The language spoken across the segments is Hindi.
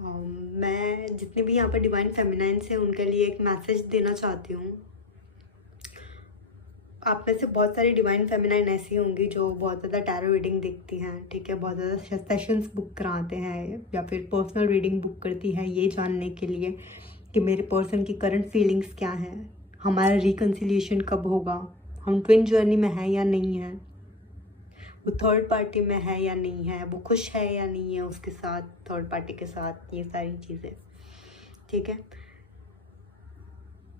मैं जितने भी यहाँ पर डिवाइन फेमिनाइन्स हैं उनके लिए एक मैसेज देना चाहती हूँ। आप में से बहुत सारी डिवाइन फेमिनाइन ऐसी होंगी जो बहुत ज़्यादा टैरो रीडिंग देखती हैं, ठीक है, बहुत ज़्यादा सेशंस बुक कराते हैं या फिर पर्सनल रीडिंग बुक करती हैं ये जानने के लिए कि मेरे पर्सन की करंट फीलिंग्स क्या हैं, हमारा रिकन्सिलिएशन कब होगा, हम ट्विन जर्नी में हैं या नहीं है, वो थर्ड पार्टी में है या नहीं है, वो खुश है या नहीं है उसके साथ, थर्ड पार्टी के साथ, ये सारी चीज़ें, ठीक है।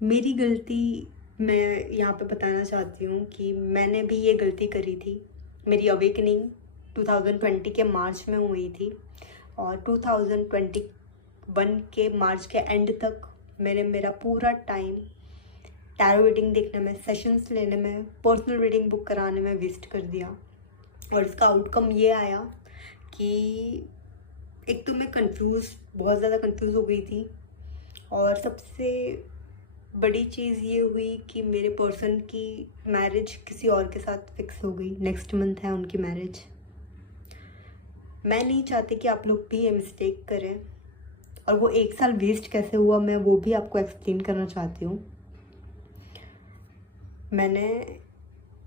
मेरी गलती मैं यहाँ पे बताना चाहती हूँ कि मैंने भी ये गलती करी थी। मेरी अवेकनिंग 2020 के मार्च में हुई थी और 2021 के मार्च के एंड तक मैंने मेरा पूरा टाइम टैरो रीडिंग देखने में, सेशंस लेने में, पर्सनल रीडिंग बुक कराने में वेस्ट कर दिया। और इसका आउटकम ये आया कि एक तो मैं बहुत ज़्यादा कंफ्यूज हो गई थी और सबसे बड़ी चीज़ ये हुई कि मेरे पर्सन की मैरिज किसी और के साथ फिक्स हो गई। नेक्स्ट मंथ है उनकी मैरिज। मैं नहीं चाहती कि आप लोग भी ये मिस्टेक करें, और वो 1 साल वेस्ट कैसे हुआ मैं वो भी आपको एक्सप्लेन करना चाहती हूँ।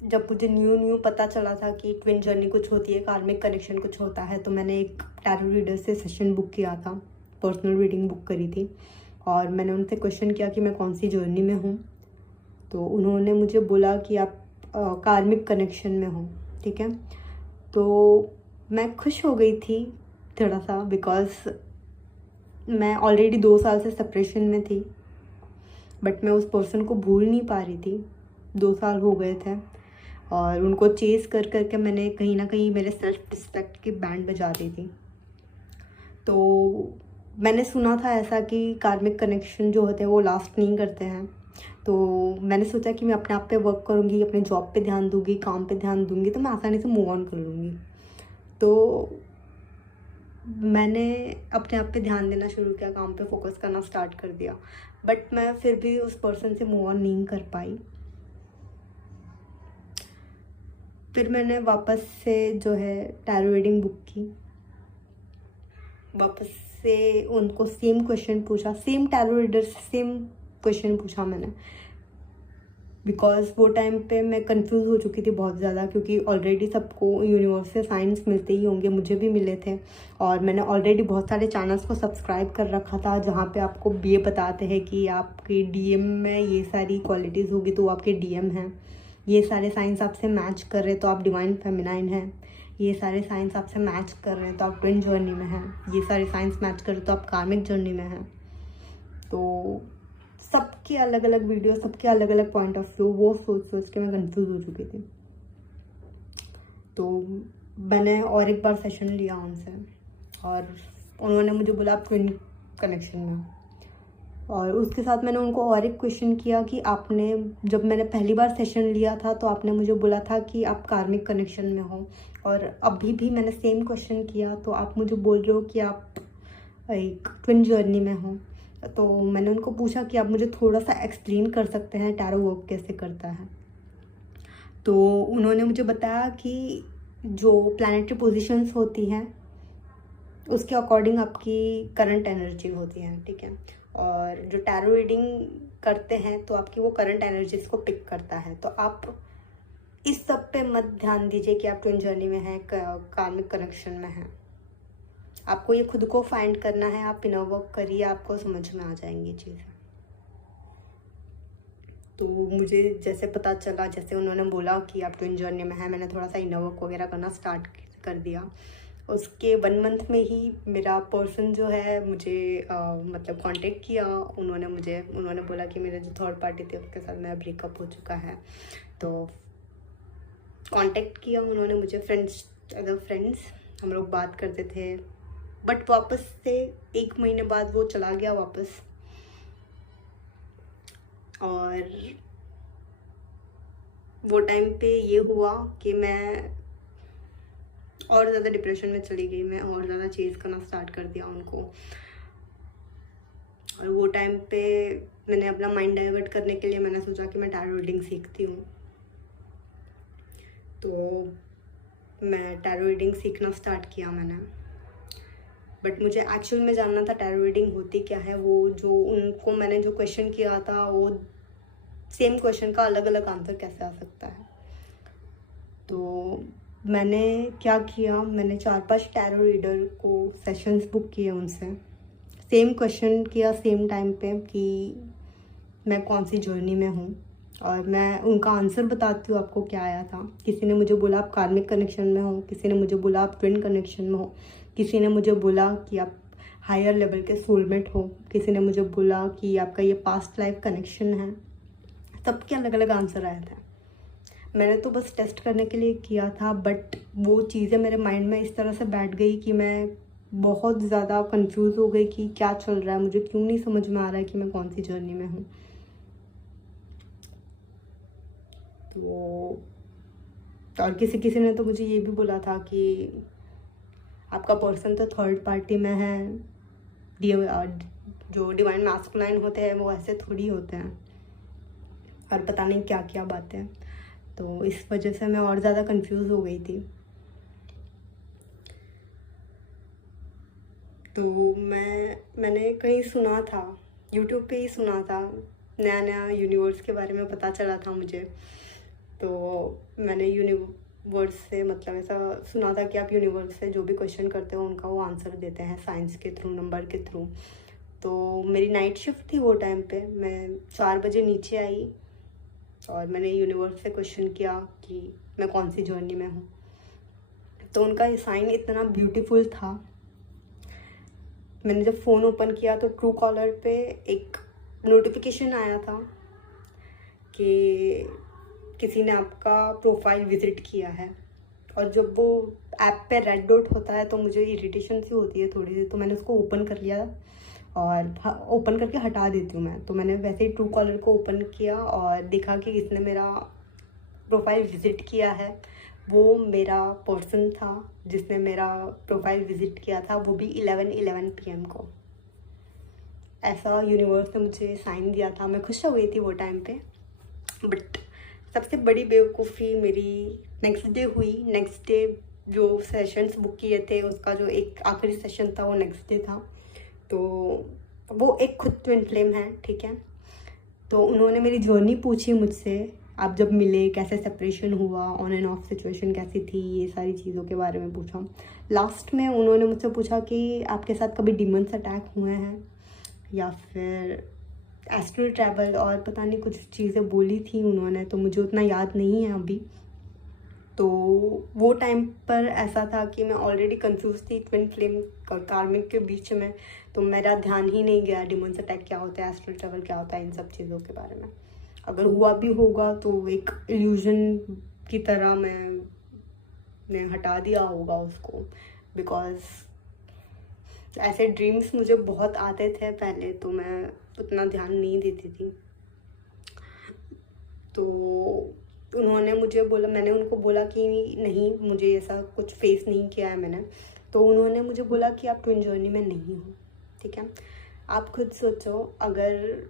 जब मुझे न्यू पता चला था कि ट्विन जर्नी कुछ होती है, कार्मिक कनेक्शन कुछ होता है, तो मैंने एक टैरो रीडर से सेशन बुक किया था, पर्सनल रीडिंग बुक करी थी और मैंने उनसे क्वेश्चन किया कि मैं कौन सी जर्नी में हूँ। तो उन्होंने मुझे बोला कि आप कार्मिक कनेक्शन में हो, ठीक है। तो मैं खुश हो गई थी थोड़ा सा, बिकॉज़ मैं ऑलरेडी 2 साल से सेपरेशन में थी, बट मैं उस पर्सन को भूल नहीं पा रही थी। 2 साल हो गए थे और उनको चेज़ कर के मैंने कहीं ना कहीं मेरे सेल्फ रिस्पेक्ट की बैंड बजा दी थी। तो मैंने सुना था ऐसा कि कार्मिक कनेक्शन जो होते हैं वो लास्ट नहीं करते हैं। तो मैंने सोचा कि मैं अपने आप पे वर्क करूँगी, अपने जॉब पे ध्यान दूँगी, काम पे ध्यान दूँगी, तो मैं आसानी से मूव ऑन कर लूँगी। तो मैंने अपने आप पे ध्यान देना शुरू किया, काम पे फोकस करना स्टार्ट कर दिया, बट मैं फिर भी उस पर्सन से मूव ऑन नहीं कर पाई। फिर मैंने वापस से जो है टैरो रीडिंग बुक की, वापस से उनको सेम क्वेश्चन पूछा, सेम टैरो रीडर से सेम क्वेश्चन पूछा मैंने, बिकॉज़ वो टाइम पे मैं कंफ्यूज हो चुकी थी बहुत ज़्यादा, क्योंकि ऑलरेडी सबको यूनिवर्स से साइंस मिलते ही होंगे, मुझे भी मिले थे और मैंने ऑलरेडी बहुत सारे चैनल्स को सब्सक्राइब कर रखा था जहाँ पे आपको ये बताते हैं कि आपके डीएम में ये सारी क्वालिटीज़ होगी तो वो आपके डीएम हैं, ये सारे साइंस आपसे मैच कर रहे तो आप डिवाइन फेमिनाइन हैं, ये सारे साइंस आपसे मैच कर रहे हैं तो आप ट्विन जर्नी में हैं, ये सारे साइंस मैच कर रहे तो आप कार्मिक जर्नी में हैं। तो सबके अलग अलग वीडियो, सबके अलग अलग पॉइंट ऑफ व्यू, वो सोच के मैं कंफ्यूज हो चुकी थी। तो मैंने और एक बार सेशन लिया उनसे और उन्होंने मुझे बोला आप ट्विन कनेक्शन में हो, और उसके साथ मैंने उनको और एक क्वेश्चन किया कि आपने, जब मैंने पहली बार सेशन लिया था तो आपने मुझे बोला था कि आप कार्मिक कनेक्शन में हो, और अभी भी मैंने सेम क्वेश्चन किया तो आप मुझे बोल रहे हो कि आप एक ट्विन जर्नी में हो। तो मैंने उनको पूछा कि आप मुझे थोड़ा सा एक्सप्लेन कर सकते हैं टैरो वर्क कैसे करता है। तो उन्होंने मुझे बताया कि जो प्लैनेटरी पोजीशंस होती हैं उसके अकॉर्डिंग आपकी करंट एनर्जी होती है, ठीक है, और जो टैरो रीडिंग करते हैं तो आपकी वो करंट एनर्जीज को पिक करता है। तो आप इस सब पे मत ध्यान दीजिए कि आप ट्विन जर्नी में हैं, कार्मिक कनेक्शन में हैं। आपको ये खुद को फाइंड करना है, आप इनर वर्क करिए, आपको समझ में आ जाएंगी चीज़ें। तो मुझे जैसे पता चला, जैसे उन्होंने बोला कि आप ट्विन जर्नी में हैं, मैंने थोड़ा सा इनर वर्क वगैरह करना स्टार्ट कर दिया। उसके 1 मंथ में ही मेरा पर्सन जो है मुझे मतलब कांटेक्ट किया। उन्होंने बोला कि मेरे जो थर्ड पार्टी थे उसके साथ मेरा ब्रेकअप हो चुका है। तो कांटेक्ट किया उन्होंने मुझे, फ्रेंड्स हम लोग बात करते थे, बट वापस से 1 महीने बाद वो चला गया वापस। और वो टाइम पे ये हुआ कि मैं और ज़्यादा डिप्रेशन में चली गई, मैं और ज़्यादा चेज़ करना स्टार्ट कर दिया उनको। और वो टाइम पे मैंने अपना माइंड डाइवर्ट करने के लिए मैंने सोचा कि मैं टैरो रीडिंग सीखती हूँ। तो मैं टैरो रीडिंग सीखना स्टार्ट किया मैंने। बट मुझे एक्चुअल में जानना था टैरो रीडिंग होती क्या है। वो जो उनको मैंने जो क्वेश्चन किया था वो सेम क्वेश्चन का अलग अलग आंसर कैसे आ सकता है। तो मैंने क्या किया, मैंने 4-5 टैरो रीडर को सेशंस बुक किए उनसे, सेम क्वेश्चन किया सेम टाइम पे कि मैं कौन सी जर्नी में हूँ, और मैं उनका आंसर बताती हूँ आपको क्या आया था। किसी ने मुझे बोला आप कार्मिक कनेक्शन में हो, किसी ने मुझे बोला आप ट्विन कनेक्शन में हो, किसी ने मुझे बोला कि आप हायर लेवल के सोलमेट हो, किसी ने मुझे बोला कि आपका ये पास्ट लाइफ कनेक्शन है। सबके अलग अलग आंसर आए थे। मैंने तो बस टेस्ट करने के लिए किया था, बट वो चीज़ें मेरे माइंड में इस तरह से बैठ गई कि मैं बहुत ज़्यादा कंफ्यूज हो गई कि क्या चल रहा है, मुझे क्यों नहीं समझ में आ रहा है कि मैं कौन सी जर्नी में हूँ। तो और किसी किसी ने तो मुझे ये भी बोला था कि आपका पर्सन तो थर्ड पार्टी में है, जो डिवाइन मैस्कुलाइन होते हैं वो ऐसे थोड़ी होते हैं, और पता नहीं क्या क्या बातें। तो इस वजह से मैं और ज़्यादा कंफ्यूज हो गई थी। तो मैंने कहीं सुना था, यूट्यूब पे ही सुना था, नया नया यूनिवर्स के बारे में पता चला था मुझे। तो मैंने यूनिवर्स से मतलब ऐसा सुना था कि आप यूनिवर्स से जो भी क्वेश्चन करते हो उनका वो आंसर देते हैं साइंस के थ्रू, नंबर के थ्रू। तो मेरी नाइट शिफ्ट थी वो टाइम पे, मैं 4 बजे नीचे आई और मैंने यूनिवर्स से क्वेश्चन किया कि मैं कौन सी जर्नी में हूँ। तो उनका ये साइन इतना ब्यूटीफुल था। मैंने जब फ़ोन ओपन किया तो ट्रू कॉलर पे एक नोटिफिकेशन आया था कि किसी ने आपका प्रोफाइल विज़िट किया है। और जब वो ऐप पे रेड डॉट होता है तो मुझे इरिटेशन सी होती है थोड़ी सी, तो मैंने उसको ओपन कर लिया और ओपन करके हटा देती हूँ मैं। तो मैंने वैसे ही ट्रू कॉलर को ओपन किया और देखा कि इसने मेरा प्रोफाइल विज़िट किया है। वो मेरा पर्सन था जिसने मेरा प्रोफाइल विज़िट किया था, वो भी 11:11 PM को। ऐसा यूनिवर्स ने मुझे साइन दिया था। मैं खुश हो गई थी वो टाइम पे। बट सबसे बड़ी बेवकूफ़ी मेरी नेक्स्ट डे हुई। नेक्स्ट डे जो सेशंस बुक किए थे उसका जो एक आखिरी सेशन था वो नेक्स्ट डे था। तो वो एक खुद ट्विन फ्लेम है, ठीक है। तो उन्होंने मेरी जर्नी पूछी मुझसे, आप जब मिले कैसे सेपरेशन हुआ, ऑन एंड ऑफ सिचुएशन कैसी थी, ये सारी चीज़ों के बारे में पूछा। लास्ट में उन्होंने मुझसे पूछा कि आपके साथ कभी डिमंस अटैक हुए हैं या फिर एस्ट्रल ट्रैवल, और पता नहीं कुछ चीज़ें बोली थी उन्होंने, तो मुझे उतना याद नहीं है अभी। तो वो टाइम पर ऐसा था कि मैं ऑलरेडी कंफ्यूज थी ट्विन फ्लेम और कार्मिक के बीच में, तो मेरा ध्यान ही नहीं गया डिमंस अटैक क्या होता है, एस्ट्रल ट्रैवल क्या होता है, इन सब चीज़ों के बारे में। अगर हुआ भी होगा तो एक इल्यूजन की तरह मैंने हटा दिया होगा उसको, बिकॉज ऐसे ड्रीम्स मुझे बहुत आते थे पहले, तो मैं उतना ध्यान नहीं देती थी। तो उन्होंने मुझे बोला, मैंने उनको बोला कि नहीं, मुझे ऐसा कुछ फेस नहीं किया है मैंने। तो उन्होंने मुझे बोला कि आप ट्विन जर्नी में नहीं हो, ठीक है। आप खुद सोचो, अगर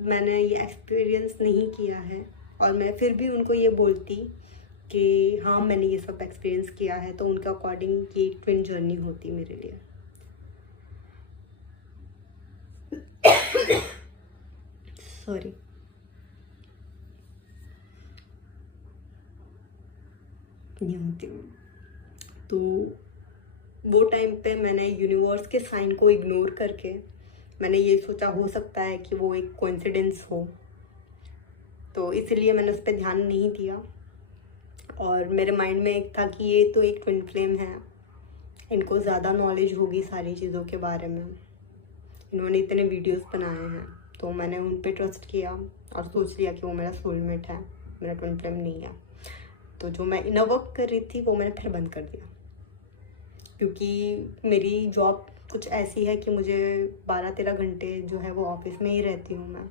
मैंने ये एक्सपीरियंस नहीं किया है और मैं फिर भी उनको ये बोलती कि हाँ मैंने ये सब एक्सपीरियंस किया है, तो उनके अकॉर्डिंग ये ट्विन जर्नी होती मेरे लिए। सॉरी। नहीं होती। तो वो टाइम पे मैंने यूनिवर्स के साइन को इग्नोर करके मैंने ये सोचा हो सकता है कि वो एक कोइंसिडेंस हो, तो इसलिए मैंने उस पर ध्यान नहीं दिया। और मेरे माइंड में एक था कि ये तो एक ट्विन फ्लेम है, इनको ज़्यादा नॉलेज होगी सारी चीज़ों के बारे में, इन्होंने इतने वीडियोस बनाए हैं, तो मैंने उन पे ट्रस्ट किया और सोच लिया कि वो मेरा सोलमेट है, मेरा ट्विन फ्लेम नहीं है। तो जो मैं इनर वर्क कर रही थी वो मैंने फिर बंद कर दिया, क्योंकि मेरी जॉब कुछ ऐसी है कि मुझे 12-13 घंटे जो है वो ऑफिस में ही रहती हूँ मैं,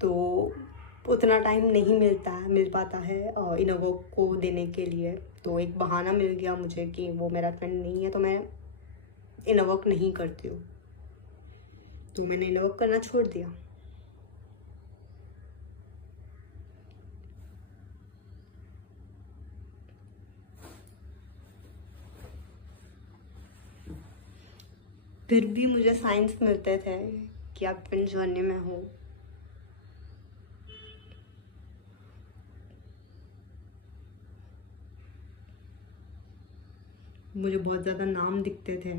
तो उतना टाइम नहीं मिल पाता है इनर वर्क को देने के लिए। तो एक बहाना मिल गया मुझे कि वो मेरा फ्रेंड नहीं है, तो मैं इनर वर्क नहीं करती हूँ, तो मैंने इनर वर्क करना छोड़ दिया। फिर भी मुझे साइंस मिलते थे कि आप ट्विन जर्नी में हो। मुझे बहुत ज़्यादा नाम दिखते थे,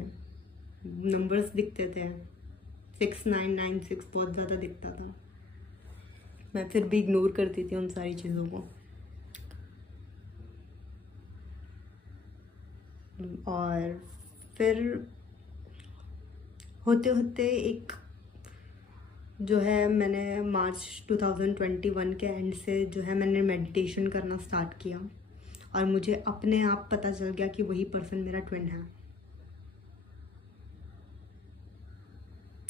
नंबर्स दिखते थे, 6996 बहुत ज़्यादा दिखता था। मैं फिर भी इग्नोर करती थी उन सारी चीज़ों को। और फिर होते होते एक जो है, मैंने मार्च 2021 के एंड से जो है मैंने मेडिटेशन करना स्टार्ट किया और मुझे अपने आप पता चल गया कि वही पर्सन मेरा ट्विन है।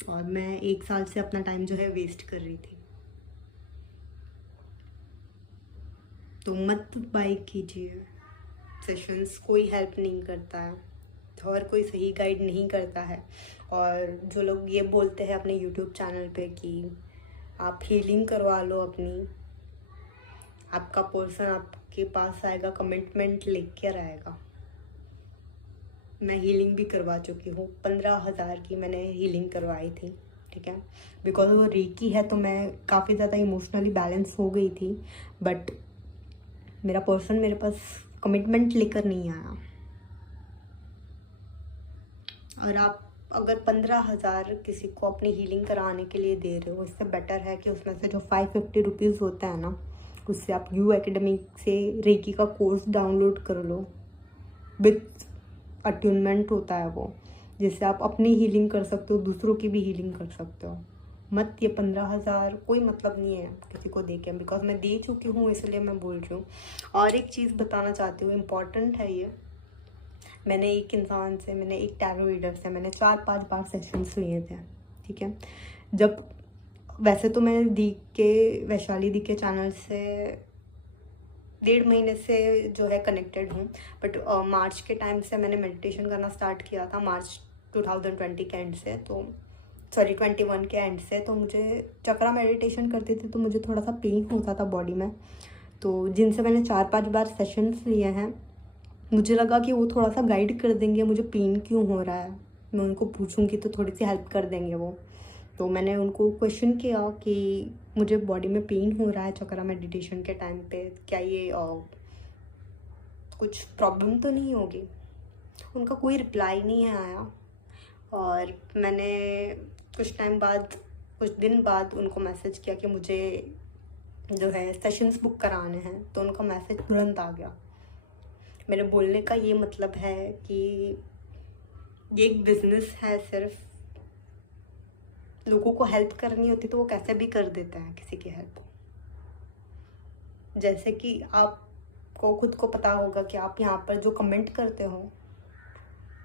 और मैं 1 साल से अपना टाइम जो है वेस्ट कर रही थी। तो मत बाय कीजिए सेशंस, कोई हेल्प नहीं करता है और कोई सही गाइड नहीं करता है। और जो लोग ये बोलते हैं अपने यूट्यूब चैनल पे कि आप हीलिंग करवा लो अपनी, आपका पर्सन आपके पास आएगा, कमिटमेंट लेकर आएगा। मैं हीलिंग भी करवा चुकी हूँ, 15,000 की मैंने हीलिंग करवाई थी, ठीक है। बिकॉज वो रेकी है तो मैं काफ़ी ज़्यादा इमोशनली बैलेंस हो गई थी, बट मेरा पर्सन मेरे पास कमिटमेंट लेकर नहीं आया। और आप अगर 15,000 किसी को अपनी हीलिंग कराने के लिए दे रहे हो, इससे बेटर है कि उसमें से जो 550 रुपीज़ होता है ना, उससे आप यू एकेडमिक से रेकी का कोर्स डाउनलोड कर लो। विथ अट्यूनमेंट होता है वो, जिससे आप अपनी हीलिंग कर सकते हो, दूसरों की भी हीलिंग कर सकते हो। मत ये 15,000 कोई मतलब नहीं है किसी को दे के, बिकॉज मैं दे चुकी हूँ इसलिए मैं बोल रही हूँ। और एक चीज़ बताना चाहती हूँ, इम्पॉर्टेंट है ये। मैंने एक इंसान से, मैंने एक टैरो रीडर से मैंने 4-5 बार सेशंस लिए थे, ठीक है। जब वैसे तो मैं वैशाली दी के चैनल से 1.5 महीने से जो है कनेक्टेड हूँ, बट मार्च के टाइम से मैंने मेडिटेशन करना स्टार्ट किया था, मार्च 2020 के एंड से, तो सॉरी 21 के एंड से। तो मुझे चक्रा मेडिटेशन करती थी तो मुझे थोड़ा सा पेन होता था बॉडी में। तो जिनसे मैंने 4-5 बार सेशंस लिए हैं, मुझे लगा कि वो थोड़ा सा गाइड कर देंगे, मुझे पेन क्यों हो रहा है, मैं उनको पूछूंगी तो थोड़ी सी हेल्प कर देंगे वो। तो मैंने उनको क्वेश्चन किया कि मुझे बॉडी में पेन हो रहा है चक्रा मेडिटेशन के टाइम पे, क्या ये कुछ प्रॉब्लम तो नहीं होगी। उनका कोई रिप्लाई नहीं आया। और मैंने कुछ दिन बाद उनको मैसेज किया कि मुझे जो है सेशंस बुक कराने हैं, तो उनका मैसेज तुरंत आ गया। मेरे बोलने का ये मतलब है कि ये एक बिजनेस है, सिर्फ लोगों को हेल्प करनी होती तो वो कैसे भी कर देते हैं किसी की हेल्प। जैसे कि आपको खुद को पता होगा कि आप यहाँ पर जो कमेंट करते हो,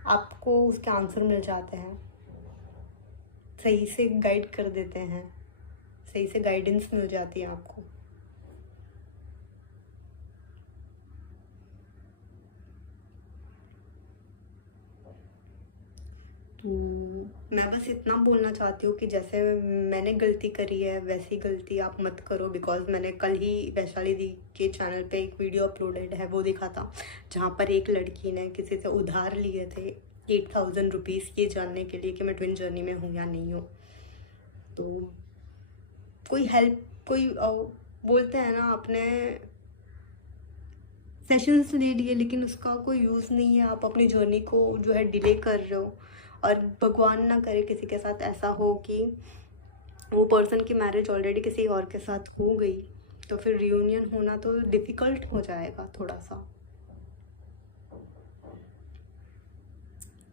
आपको उसके आंसर मिल जाते हैं, सही से गाइड कर देते हैं, सही से गाइडेंस मिल जाती है आपको। तो मैं बस इतना बोलना चाहती हूँ कि जैसे मैंने गलती करी है वैसी गलती आप मत करो। बिकॉज मैंने कल ही वैशाली दी के चैनल पे एक वीडियो अपलोडेड है, वो देखा था, जहाँ पर एक लड़की ने किसी से उधार लिए थे 8,000 रुपीज़ ये जानने के लिए कि मैं ट्विन जर्नी में हूँ या नहीं हूँ। तो कोई बोलते हैं ना, अपने सेशंस ले लिए लेकिन उसका कोई यूज़ नहीं है, आप अपनी जर्नी को जो है डिले कर रहे हो। और भगवान ना करे किसी के साथ ऐसा हो कि वो पर्सन की मैरिज ऑलरेडी किसी और के साथ हो गई, तो फिर रियूनियन होना तो डिफ़िकल्ट हो जाएगा थोड़ा सा,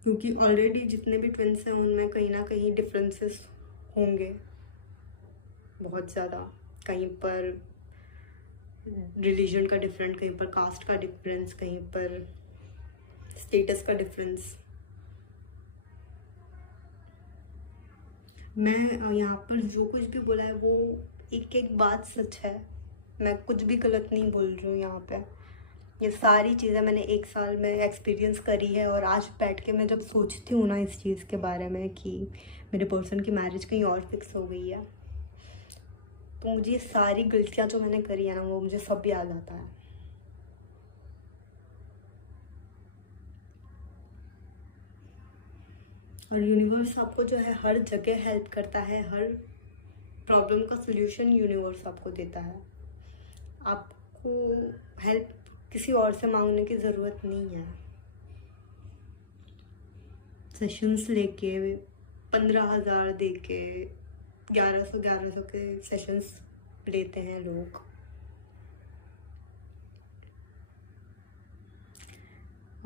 क्योंकि ऑलरेडी जितने भी ट्विन्स हैं उनमें कहीं ना कहीं डिफरेंसेस होंगे बहुत ज़्यादा। कहीं पर रिलीजन का डिफरेंट, कहीं पर कास्ट का डिफरेंस, कहीं पर स्टेटस का डिफरेंस। मैं यहाँ पर जो कुछ भी बोला है वो एक एक बात सच है, मैं कुछ भी गलत नहीं बोल रही हूँ यहाँ पे। ये सारी चीज़ें मैंने 1 साल में एक्सपीरियंस करी है। और आज बैठ के मैं जब सोचती हूँ ना इस चीज़ के बारे में कि मेरे पर्सन की मैरिज कहीं और फिक्स हो गई है, तो मुझे ये सारी गलतियाँ जो मैंने करी है ना, वो मुझे सब याद आता है। और यूनिवर्स आपको जो है हर जगह हेल्प करता है, हर प्रॉब्लम का सलूशन यूनिवर्स आपको देता है। आपको हेल्प किसी और से मांगने की ज़रूरत नहीं है। सेशंस लेके 15,000 दे के 1100 के सेशंस लेते हैं लोग।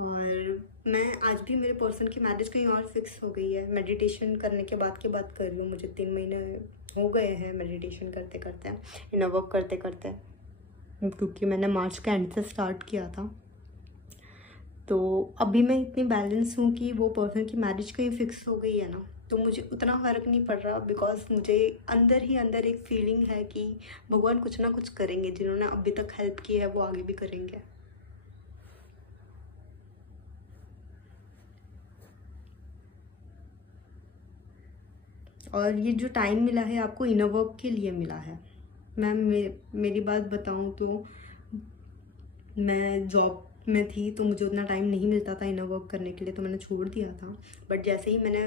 और मैं आज भी मेरे पर्सन की मैरिज कहीं और फिक्स हो गई है। मेडिटेशन करने के बाद की बात कर रही हूँ, मुझे 3 महीने हो गए हैं मेडिटेशन करते करते, इनर वर्क करते करते, क्योंकि मैंने मार्च के एंड से स्टार्ट किया था। तो अभी मैं इतनी बैलेंस हूँ कि वो पर्सन की मैरिज कहीं फिक्स हो गई है ना, तो मुझे उतना फ़र्क नहीं पड़ रहा, बिकॉज मुझे अंदर ही अंदर एक फीलिंग है कि भगवान कुछ ना कुछ करेंगे। जिन्होंने अभी तक हेल्प की है वो आगे भी करेंगे। और ये जो टाइम मिला है आपको इनर वर्क के लिए मिला है। मेरी बात बताऊं तो मैं जॉब में थी तो मुझे उतना टाइम नहीं मिलता था इनर वर्क करने के लिए, तो मैंने छोड़ दिया था। बट जैसे ही मैंने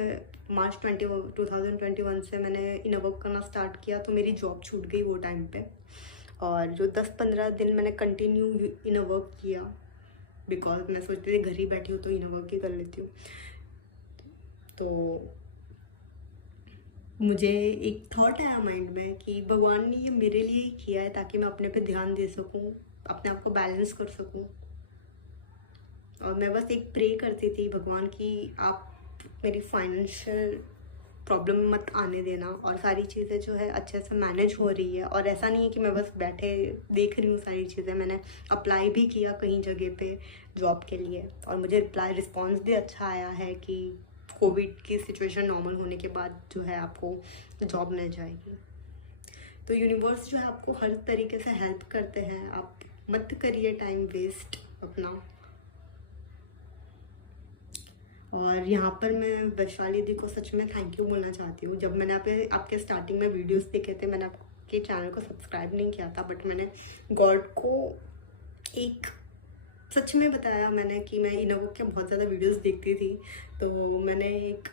मार्च 2021 से मैंने इनर वर्क करना स्टार्ट किया तो मेरी जॉब छूट गई वो टाइम पे। और जो 10-15 दिन मैंने कंटिन्यू इनर वर्क किया, बिकॉज मैं सोचती थी घर ही बैठी हूँ तो इनर वर्क ही कर लेती हूँ। तो मुझे एक थॉट आया माइंड में कि भगवान ने ये मेरे लिए ही किया है ताकि मैं अपने पे ध्यान दे सकूं, अपने आप को बैलेंस कर सकूं। और मैं बस एक प्रे करती थी भगवान की आप मेरी फाइनेंशियल प्रॉब्लम मत आने देना, और सारी चीज़ें जो है अच्छे से मैनेज हो रही है। और ऐसा नहीं है कि मैं बस बैठे देख रही हूँ सारी चीज़ें, मैंने अप्लाई भी किया कहीं जगह पे जॉब के लिए, और मुझे रिस्पॉन्स भी अच्छा आया है कि कोविड की सिचुएशन नॉर्मल होने के बाद जो है आपको जॉब मिल जाएगी। तो यूनिवर्स जो है आपको हर तरीके से हेल्प करते हैं। आप मत करिए टाइम वेस्ट अपना। और यहाँ पर मैं वैशाली दी को सच में थैंक यू बोलना चाहती हूँ। जब मैंने आपके स्टार्टिंग में वीडियोस देखे थे, मैंने आपके चैनल को सब्सक्राइब नहीं किया था, बट मैंने गॉड को एक सच में बताया मैंने कि मैं इनर वर्क के बहुत ज़्यादा वीडियोस देखती थी। तो मैंने एक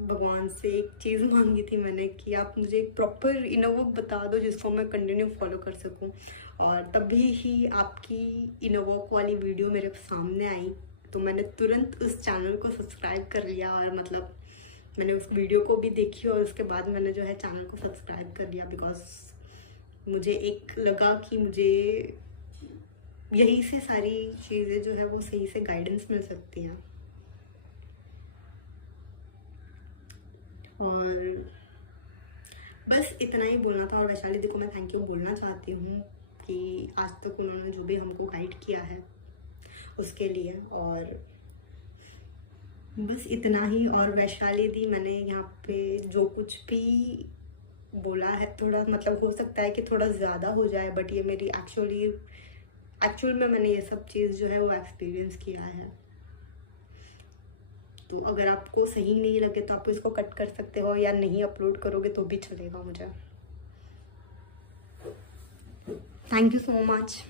भगवान से एक चीज़ मांगी थी मैंने कि आप मुझे एक प्रॉपर इनर वर्क बता दो जिसको मैं कंटिन्यू फॉलो कर सकूं। और तभी ही आपकी इनर वर्क वाली वीडियो मेरे सामने आई, तो मैंने तुरंत उस चैनल को सब्सक्राइब कर लिया। और मतलब मैंने उस वीडियो को भी देखी और उसके बाद मैंने जो है चैनल को सब्सक्राइब कर लिया, बिकॉज मुझे एक लगा कि मुझे यही से सारी चीज़ें जो है वो सही से गाइडेंस मिल सकती हैं। और बस इतना ही बोलना था। और वैशाली दी को मैं थैंक यू बोलना चाहती हूँ कि आज तक उन्होंने जो भी हमको गाइड किया है उसके लिए। और बस इतना ही। और वैशाली दी मैंने यहाँ पे जो कुछ भी बोला है, थोड़ा मतलब हो सकता है कि थोड़ा ज़्यादा हो जाए, बट ये मेरी एक्चुअल में मैंने ये सब चीज़ जो है वो एक्सपीरियंस किया है। तो अगर आपको सही नहीं लगे तो आप इसको कट कर सकते हो, या नहीं अपलोड करोगे तो भी चलेगा मुझे। Thank you so much.